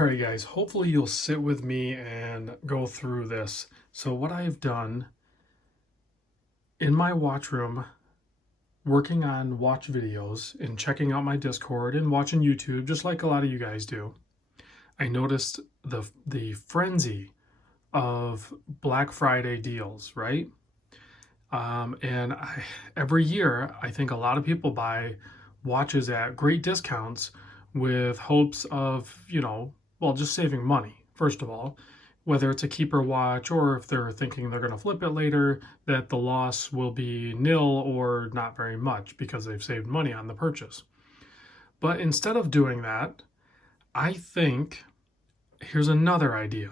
Alright guys, hopefully you'll sit with me and go through this. So what I've done in my watch room, working on watch videos and checking out my Discord and watching YouTube, just like a lot of you guys do, I noticed the frenzy of Black Friday deals, right? Every year, I think a lot of people buy watches at great discounts with hopes of, well, just saving money, first of all, whether it's a keeper watch or if they're thinking they're going to flip it later, that the loss will be nil or not very much because they've saved money on the purchase. But instead of doing that, I think here's another idea.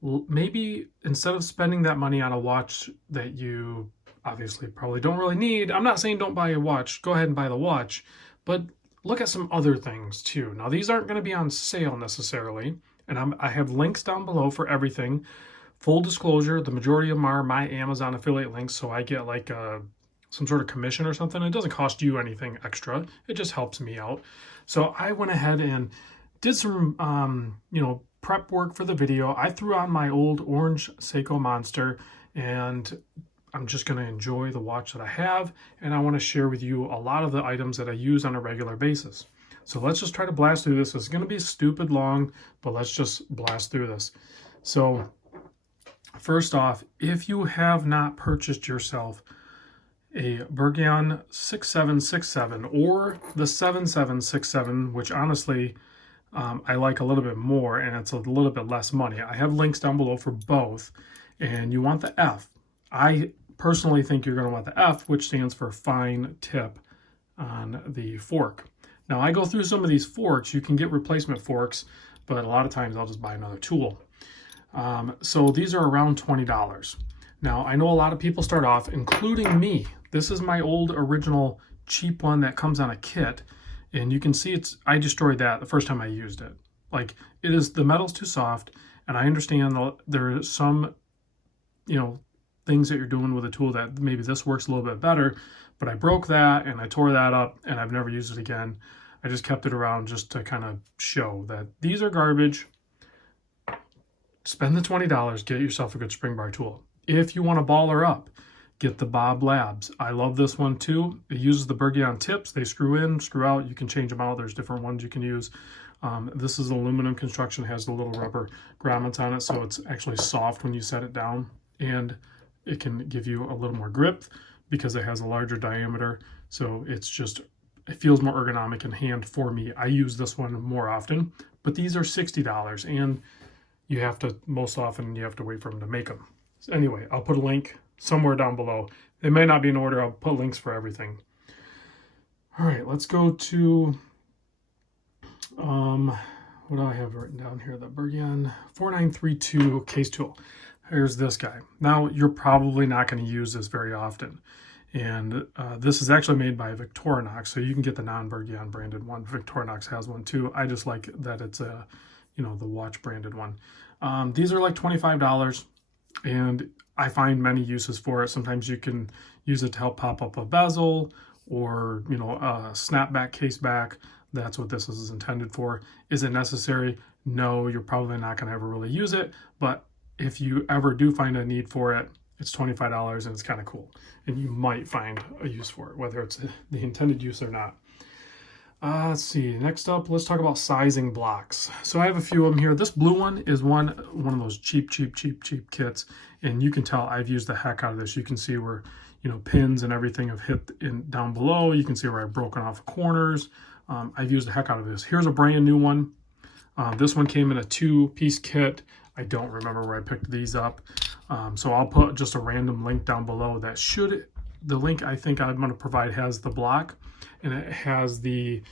Maybe instead of spending that money on a watch that you obviously probably don't really need, I'm not saying don't buy a watch, go ahead and buy the watch, but look at some other things too. Now, these aren't going to be on sale necessarily, and I have links down below for everything. Full disclosure, the majority of them are my Amazon affiliate links, so I get like some sort of commission or something. It doesn't cost you anything extra. It just helps me out. So I went ahead and did some, prep work for the video. I threw on my old orange Seiko Monster, and I'm just going to enjoy the watch that I have, and I want to share with you a lot of the items that I use on a regular basis. So let's just try to blast through this. It's going to be stupid long, but let's just blast through this. So first off, if you have not purchased yourself a Bergeon 6767 or the 7767, which honestly I like a little bit more, and it's a little bit less money. I have links down below for both, and you want the F. I personally think you're going to want the F, which stands for fine tip on the fork. Now, I go through some of these forks. You can get replacement forks, but a lot of times I'll just buy another tool. So these are around $20. Now, I know a lot of people start off, including me. This is my old original cheap one that comes on a kit, and you can see I destroyed that the first time I used it. Like, the metal's too soft, and I understand there are some, things that you're doing with a tool that maybe this works a little bit better, but I broke that and I tore that up and I've never used it again. I just kept it around just to kind of show that these are garbage. Spend the $20, get yourself a good spring bar tool. If you want to baller up, get the Bob Labs. I love this one too. It uses the Bergeon tips. They screw in, screw out. You can change them out. There's different ones you can use. This is aluminum construction, has the little rubber grommets on it, so it's actually soft when you set it down, and it can give you a little more grip because it has a larger diameter. So it feels more ergonomic in hand for me. I use this one more often, but these are $60, and most often you have to wait for them to make them. So anyway, I'll put a link somewhere down below. They may not be in order. I'll put links for everything. All right, let's go to, what do I have written down here? The Bergeon 4932 case tool. Here's this guy. Now, you're probably not going to use this very often. And this is actually made by Victorinox, so you can get the non-Bergeon branded one. Victorinox has one too. I just like that it's the watch branded one. These are like $25, and I find many uses for it. Sometimes you can use it to help pop up a bezel or, a snapback case back. That's what this is intended for. Is it necessary? No, you're probably not going to ever really use it, but if you ever do find a need for it, it's $25 and it's kind of cool. And you might find a use for it, whether it's the intended use or not. Let's see, next up, let's talk about sizing blocks. So I have a few of them here. This blue one is one of those cheap kits. And you can tell I've used the heck out of this. You can see where, pins and everything have hit down below. You can see where I've broken off corners. I've used the heck out of this. Here's a brand new one. This one came in a 2-piece kit. I don't remember where I picked these up. So I'll put just a random link down below that the link I think I'm going to provide has the block, and it has the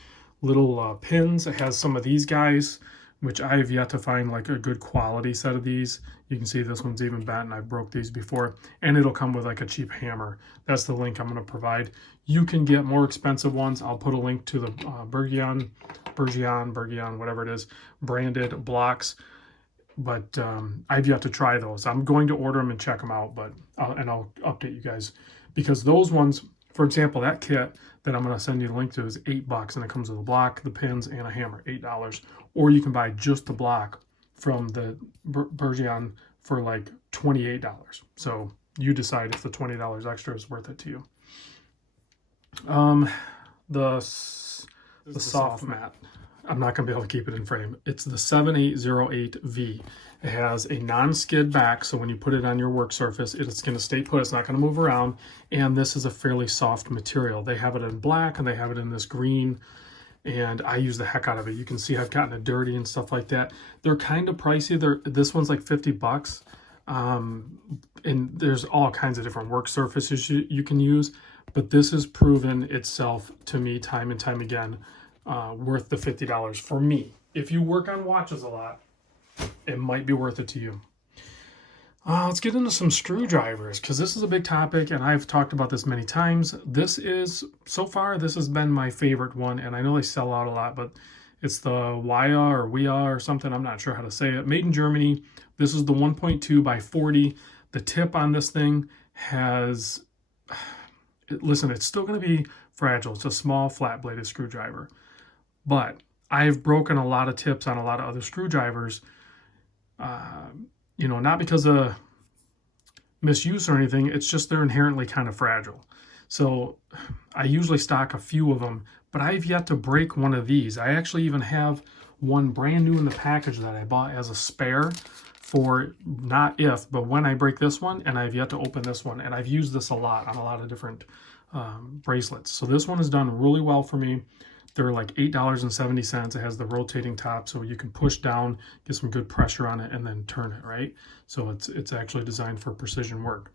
little pins. It has some of these guys, which I have yet to find like a good quality set of these. You can see this one's even bent, and I broke these before, and it'll come with like a cheap hammer. That's the link I'm going to provide. You can get more expensive ones. I'll put a link to the Bergeon, whatever it is, branded blocks. But I've yet to try those. I'm going to order them and check them out, but I'll update you guys, because those ones For example, that kit that I'm going to send you the link to is $8, and it comes with a block, the pins, and a hammer, $8. Or you can buy just the block from the Bergeon for like $28. So you decide if the $20 extra is worth it to you. The soft mat. I'm not going to be able to keep it in frame. It's the 7808V. It has a non-skid back, so when you put it on your work surface, it's going to stay put. It's not going to move around, and this is a fairly soft material. They have it in black, and they have it in this green, and I use the heck out of it. You can see I've gotten it dirty and stuff like that. They're kind of pricey. This one's like $50, and there's all kinds of different work surfaces you can use, but this has proven itself to me time and time again, worth the $50 for me. If you work on watches a lot, it might be worth it to you. Let's get into some screwdrivers, because this is a big topic, and I've talked about this many times. So far, this has been my favorite one, and I know they sell out a lot, but it's the Wiha or something. I'm not sure how to say it. Made in Germany. This is the 1.2 by 40. The tip on this thing has... Listen, it's still going to be fragile. It's a small, flat-bladed screwdriver. But I've broken a lot of tips on a lot of other screwdrivers, you know, not because of misuse or anything. It's just they're inherently kind of fragile. So I usually stock a few of them, but I've yet to break one of these. I actually even have one brand new in the package that I bought as a spare for not if, but when I break this one, and I've yet to open this one. And I've used this a lot on a lot of different bracelets. So this one has done really well for me. They're like $8.70. It has the rotating top, so you can push down, get some good pressure on it, and then turn it, right? So it's actually designed for precision work.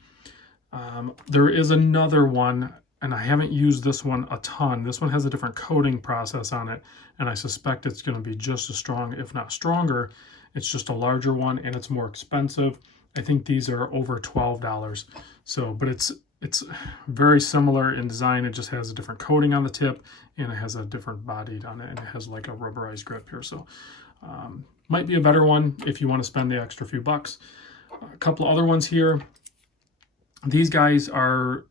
There is another one, and I haven't used this one a ton. This one has a different coating process on it, and I suspect it's going to be just as strong, if not stronger. It's just a larger one, and it's more expensive. I think these are over $12. So, but it's very similar in design. It just has a different coating on the tip, and it has a different body on it, and it has like a rubberized grip here. So might be a better one if you want to spend the extra few bucks. A couple of other ones here. These guys are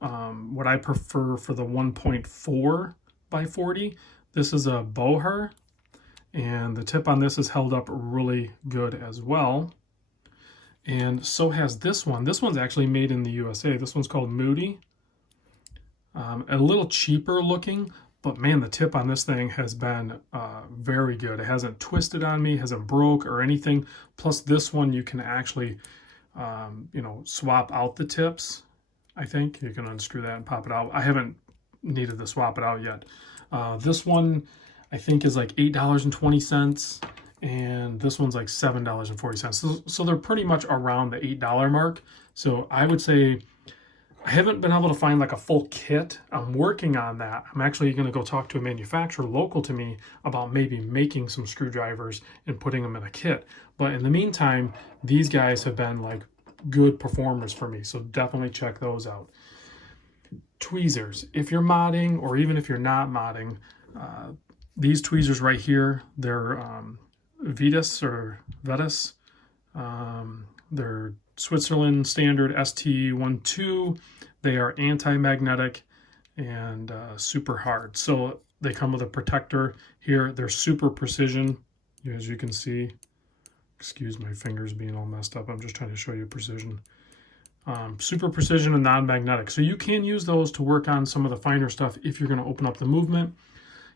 what I prefer for the 1.4 by 40. This is a Booher, and the tip on this is held up really good as well. And so has this one. This one's actually made in the USA. This one's called Moody. A little cheaper looking, but man, the tip on this thing has been very good. It hasn't twisted on me, hasn't broke or anything. Plus this one, you can actually, you know, swap out the tips. I think you can unscrew that and pop it out. I haven't needed to swap it out yet. This one, I think, is like $8.20. And this one's like $7.40. So they're pretty much around the $8 mark. So I would say I haven't been able to find like a full kit. I'm working on that. I'm actually going to go talk to a manufacturer local to me about maybe making some screwdrivers and putting them in a kit. But in the meantime, these guys have been like good performers for me. So definitely check those out. Tweezers. If you're modding, or even if you're not modding, these tweezers right here, they're Vetus or Vetus. They're Switzerland standard ST12. They are anti-magnetic and super hard. So they come with a protector here. They're super precision, as you can see. Excuse my fingers being all messed up. I'm just trying to show you precision. Super precision and non-magnetic. So you can use those to work on some of the finer stuff if you're going to open up the movement.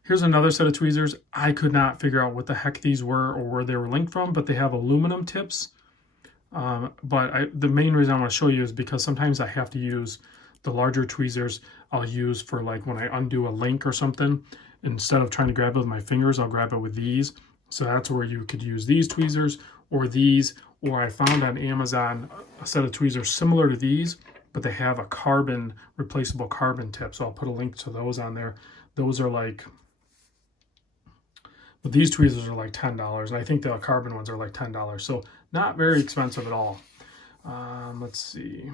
Here's another set of tweezers. I could not figure out what the heck these were or where they were linked from, but they have aluminum tips. The main reason I want to show you is because sometimes I have to use the larger tweezers. I'll use for like when I undo a link or something. Instead of trying to grab it with my fingers, I'll grab it with these. So that's where you could use these tweezers or these. Or I found on Amazon a set of tweezers similar to these, but they have a replaceable carbon tip. So I'll put a link to those on there. Those are like... But these tweezers are like $10, and I think the carbon ones are like $10, so not very expensive at all. Let's see.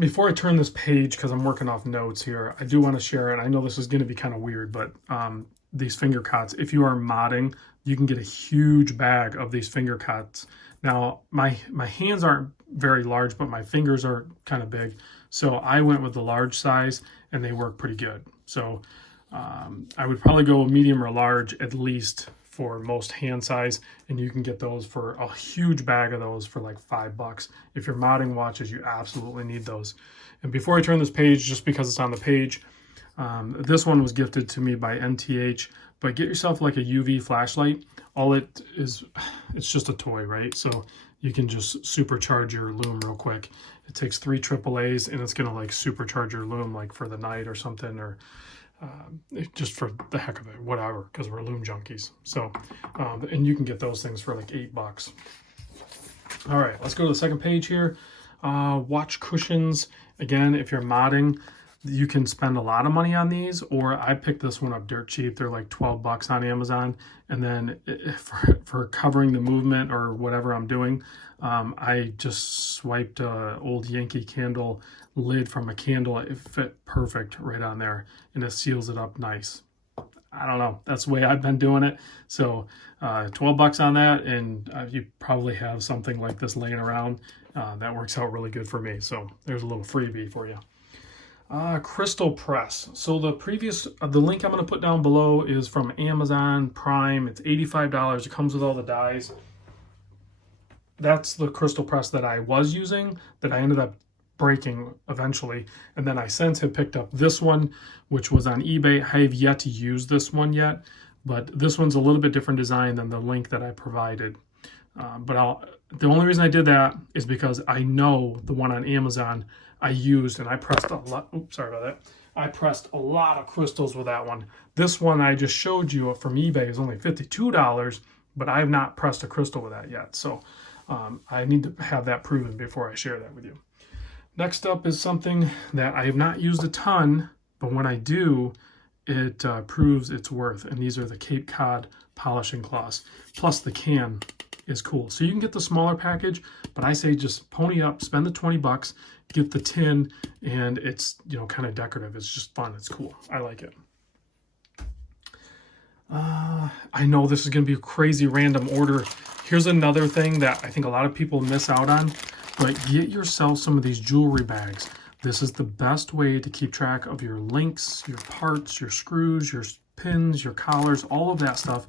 Before I turn this page, because I'm working off notes here, I do want to share, and I know this is going to be kind of weird, but these finger cots, if you are modding, you can get a huge bag of these finger cots. Now, my hands aren't very large, but my fingers are kind of big. So I went with the large size, and they work pretty good. So I would probably go medium or large at least for most hand size, and you can get those for a huge bag of those for like $5. If you're modding watches, you absolutely need those. And before I turn this page, just because it's on the page, this one was gifted to me by NTH, but get yourself like a UV flashlight. All it is, it's just a toy, right? So you can just supercharge your lume real quick. It takes 3 AAAs, and it's gonna like supercharge your lume like for the night or something, or just for the heck of it, whatever, because we're lume junkies. So, and you can get those things for like $8. All right, let's go to the second page here. Watch cushions. Again, if you're modding, you can spend a lot of money on these, or I picked this one up dirt cheap. They're like $12 on Amazon. And then for covering the movement or whatever I'm doing, I just swiped a old Yankee Candle lid from a candle. It fit perfect right on there, and it seals it up nice. I don't know, that's the way I've been doing it. So $12 on that, and you probably have something like this laying around. That works out really good for me. So there's a little freebie for you. Crystal press. So the link I'm going to put down below is from Amazon Prime. It's $85. It comes with all the dies. That's the crystal press that I was using, that I ended up breaking eventually. And then I since have picked up this one, which was on eBay. I have yet to use this one yet, but this one's a little bit different design than the link that I provided. The only reason I did that is because I know the one on Amazon I used, and I pressed a lot. Oops, sorry about that. I pressed a lot of crystals with that one. This one I just showed you from eBay is only $52, but I have not pressed a crystal with that yet. So I need to have that proven before I share that with you. Next up is something that I have not used a ton, but when I do, it proves its worth. And these are the Cape Cod polishing cloths. Plus the can is cool. So you can get the smaller package, but I say just pony up, spend the $20, get the tin, and it's, you know, kind of decorative. It's just fun. It's cool. I like it. I know this is going to be a crazy random order. Here's another thing that I think a lot of people miss out on, but get yourself some of these jewelry bags. This is the best way to keep track of your links, your parts, your screws, your pins, your collars, all of that stuff.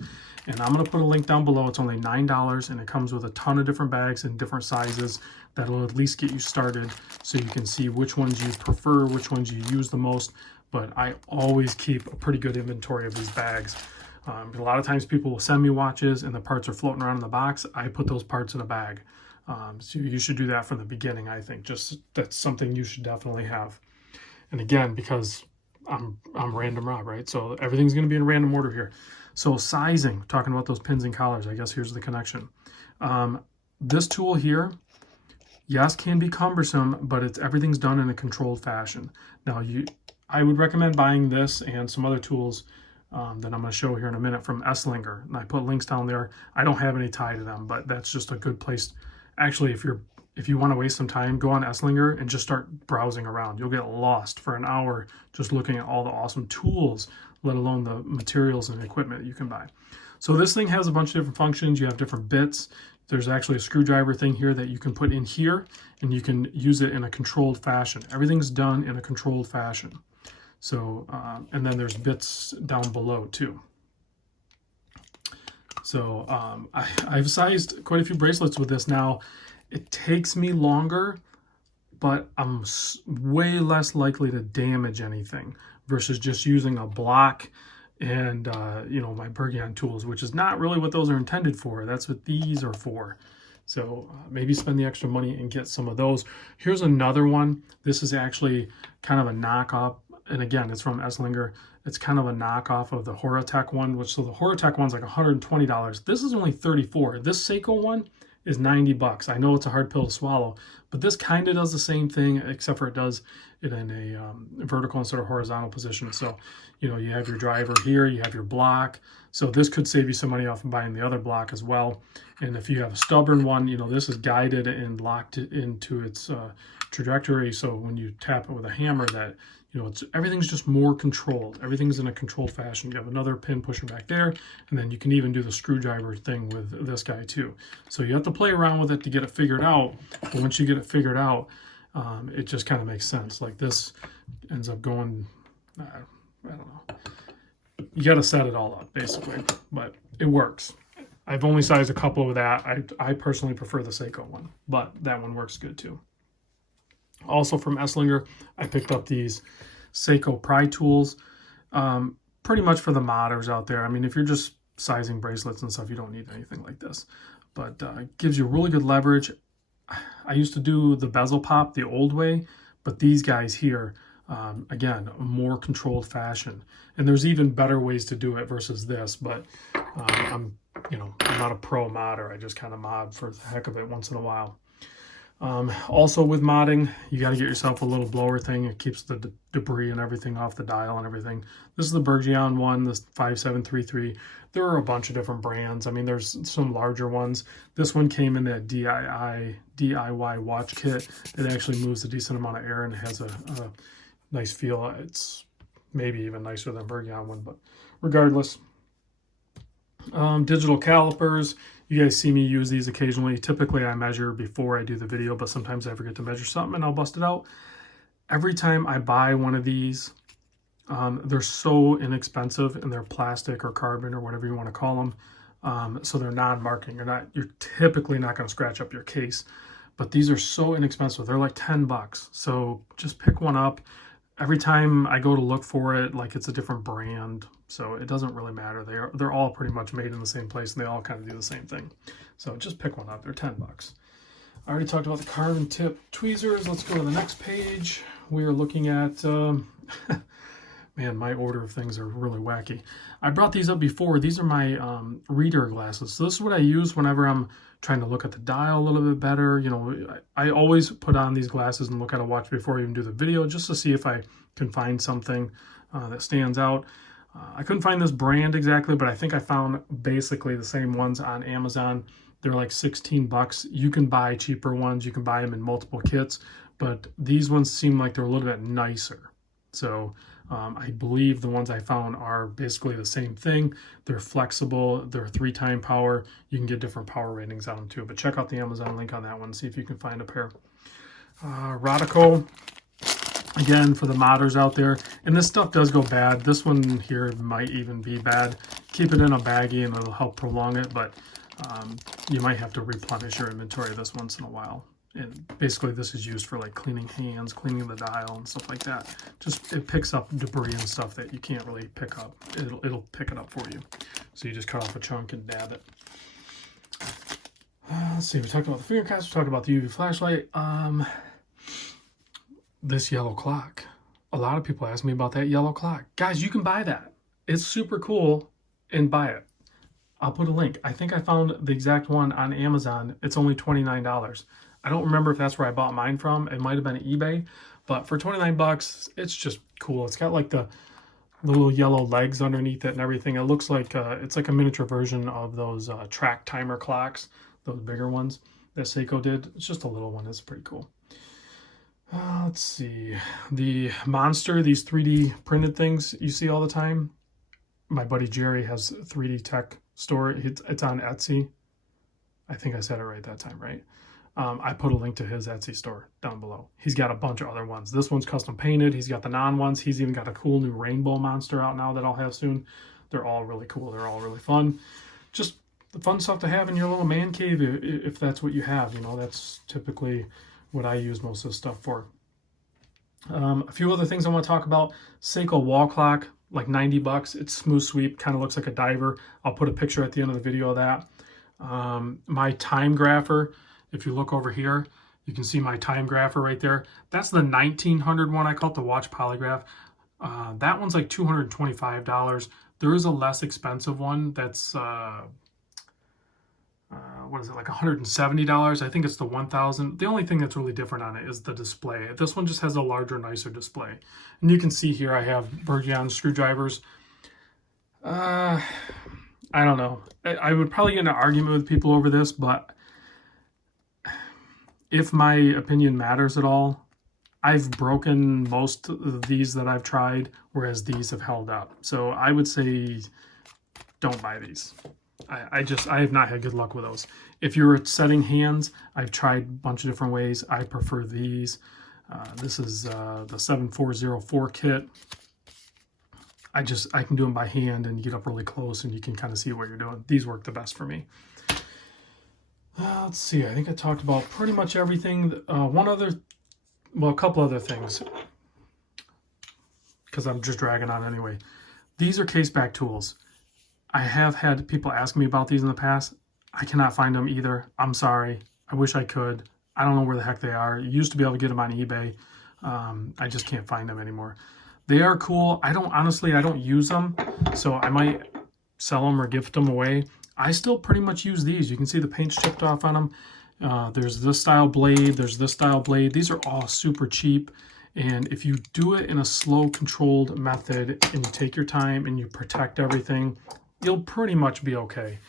And I'm going to put a link down below. It's only $9, and it comes with a ton of different bags in different sizes that'll at least get you started, so you can see which ones you prefer, which ones you use the most. But I always keep a pretty good inventory of these bags. A lot of times people will send me watches and the parts are floating around in the box. I put those parts in a bag. So you should do that from the beginning, I think. Just that's something you should definitely have. And again, because I'm Random Rob, right? So everything's going to be in random order here. So sizing, talking about those pins and collars, I guess here's the connection. This tool here, yes, can be cumbersome, but everything's done in a controlled fashion. Now, I would recommend buying this and some other tools that I'm going to show here in a minute from Esslinger. And I put links down there. I don't have any tie to them, but that's just a good place. Actually, if you want to waste some time, go on Esslinger and just start browsing around. You'll get lost for an hour just looking at all the awesome tools, let alone the materials and equipment you can buy. So this thing has a bunch of different functions. You have different bits. There's actually a screwdriver thing here that you can put in here, and you can use it in a controlled fashion. Everything's done in a controlled fashion. So, and then there's bits down below too. So I've sized quite a few bracelets with this now. It takes me longer, but I'm way less likely to damage anything versus just using a block and, you know, my Bergeon tools, which is not really what those are intended for. That's what these are for. So maybe spend the extra money and get some of those. Here's another one. This is actually kind of a knockoff. And again, it's from Esslinger. It's kind of a knockoff of the Horotec one, so the Horotec one's like $120. This is only $34. This Seiko one is $90. I know it's a hard pill to swallow, but this kind of does the same thing, except for it does it in a vertical instead of horizontal position. So, you know, you have your driver here, you have your block. So this could save you some money off of buying the other block as well. And if you have a stubborn one, you know, this is guided and locked into its trajectory. So when you tap it with a hammer, that, you know, everything's just more controlled. Everything's in a controlled fashion. You have another pin pusher back there, and then you can even do the screwdriver thing with this guy too. So you have to play around with it to get it figured out. But once you get it figured out, it just kind of makes sense. Like this ends up going, I don't know. You got to set it all up basically, but it works. I've only sized a couple of that. I personally prefer the Seiko one, but that one works good too. Also from Esslinger, I picked up these Seiko pry tools, pretty much for the modders out there. I mean, if you're just sizing bracelets and stuff, you don't need anything like this, but it gives you really good leverage. I used to do the bezel pop the old way, but these guys here, again, a more controlled fashion. And there's even better ways to do it versus this, but I'm not a pro modder. I just kind of mod for the heck of it once in a while. Also with modding, you got to get yourself a little blower thing. It keeps the debris and everything off the dial and everything. This is the Bergeon one, this 5733. There are a bunch of different brands. I mean, there's some larger ones. This one came in that DIY watch kit. It actually moves a decent amount of air and it has a nice feel. It's maybe even nicer than Bergeon one, but regardless. Digital calipers. You guys see me use these occasionally. Typically I measure before I do the video, but sometimes I forget to measure something and I'll bust it out. Every time I buy one of these, they're so inexpensive and they're plastic or carbon or whatever you want to call them. So they're non-marking. You're typically not going to scratch up your case, but these are so inexpensive. They're like 10 bucks. So just pick one up. Every time I go to look for it, like it's a different brand. So it doesn't really matter. They're all pretty much made in the same place and they all kind of do the same thing. So just pick one up. They're 10 bucks. I already talked about the carbon tip tweezers. Let's go to the next page. We are looking at, man, my order of things are really wacky. I brought these up before. These are my reader glasses. So this is what I use whenever I'm trying to look at the dial a little bit better. You know, I always put on these glasses and look at a watch before I even do the video, just to see if I can find something that stands out. I couldn't find this brand exactly, but I think I found basically the same ones on Amazon. They're like 16 bucks. You can buy cheaper ones. You can buy them in multiple kits, but these ones seem like they're a little bit nicer. So I believe the ones I found are basically the same thing. They're flexible. They're 3-time power. You can get different power ratings on them too, but check out the Amazon link on that one. See if you can find a pair. Rodico. Again, for the modders out there, and this stuff does go bad. This one here might even be bad. Keep it in a baggie and it'll help prolong it, but you might have to replenish your inventory of this once in a while. And basically this is used for like cleaning hands, cleaning the dial and stuff like that. Just it picks up debris and stuff that you can't really pick up. It'll pick it up for you. So you just cut off a chunk and dab it. Let's see, we talked about the finger caps, we talked about the UV flashlight. This yellow clock. A lot of people ask me about that yellow clock. Guys, you can buy that. It's super cool, and buy it. I'll put a link. I think I found the exact one on Amazon. It's only $29. I don't remember if that's where I bought mine from. It might have been eBay, but for 29 bucks, it's just cool. It's got like the little yellow legs underneath it and everything. It looks like it's like a miniature version of those track timer clocks, those bigger ones that Seiko did. It's just a little one. It's pretty cool. Let's see, the Monster, these 3D printed things you see all the time. My buddy Jerry has 3D tech store. It's on Etsy. I think I said it right that time, right? I put a link to his Etsy store down below. He's got a bunch of other ones. This one's custom painted. He's got the non ones. He's even got a cool new rainbow monster out now that I'll have soon. They're all really cool. They're all really fun. Just the fun stuff to have in your little man cave if that's what you have. You know, that's typically what I use most of this stuff for. A few other things I want to talk about. Seiko wall clock, like 90 bucks. It's smooth sweep, kind of looks like a diver. I'll put a picture at the end of the video of that. My Timegrapher, if you look over here, you can see my Timegrapher right there. That's the 1900 one. I call it the watch polygraph. That one's like $225. There is a less expensive one that's what is it, like $170? I think it's the 1000. The only thing that's really different on it is the display. This one just has a larger, nicer display. And you can see here I have Bergeon screwdrivers. I don't know. I would probably get in an argument with people over this, but if my opinion matters at all, I've broken most of these that I've tried, whereas these have held up. So I would say don't buy these. I have not had good luck with those. If you're setting hands, I've tried a bunch of different ways. I prefer these. This is the 7404 kit. I can do them by hand, and you get up really close and you can kind of see what you're doing. These work the best for me. Let's see, I think I talked about pretty much everything. A couple other things, because I'm just dragging on anyway. These are case back tools. I have had people ask me about these in the past. I cannot find them either. I'm sorry. I wish I could. I don't know where the heck they are. You used to be able to get them on eBay. I just can't find them anymore. They are cool. I don't use them, so I might sell them or gift them away. I still pretty much use these. You can see the paint's chipped off on them. There's this style blade. There's this style blade. These are all super cheap. And if you do it in a slow, controlled method and you take your time and you protect everything, you'll pretty much be okay.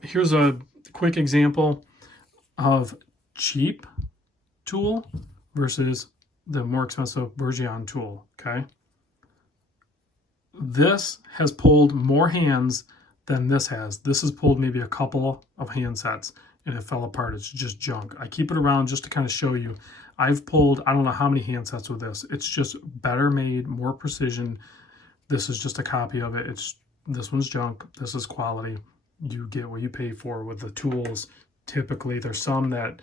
Here's a quick example of cheap tool versus the more expensive Bergeon tool, okay? This has pulled more hands than this has. This has pulled maybe a couple of hand sets and it fell apart. It's just junk. I keep it around just to kind of show you. I've pulled, I don't know how many hand sets with this. It's just better made, more precision. This is just a copy of it. This one's junk. This is quality. You get what you pay for with the tools. Typically, there's some that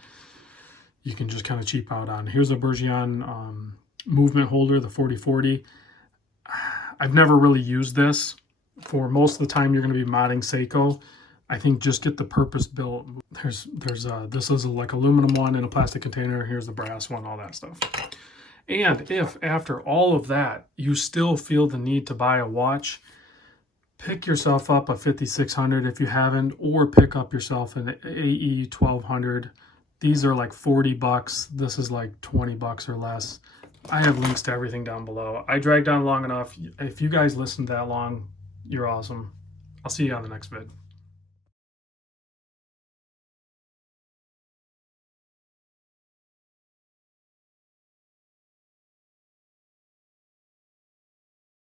you can just kind of cheap out on. Here's a Bergeon movement holder, the 4040. I've never really used this. For most of the time, you're going to be modding Seiko. I think just get the purpose-built. This is like aluminum one in a plastic container. Here's the brass one, all that stuff. And if after all of that, you still feel the need to buy a watch, pick yourself up a 5600 if you haven't, or pick up yourself an AE 1200. These are like 40 bucks. This is like 20 bucks or less. I have links to everything down below. I dragged on long enough. If you guys listened that long, you're awesome. I'll see you on the next vid.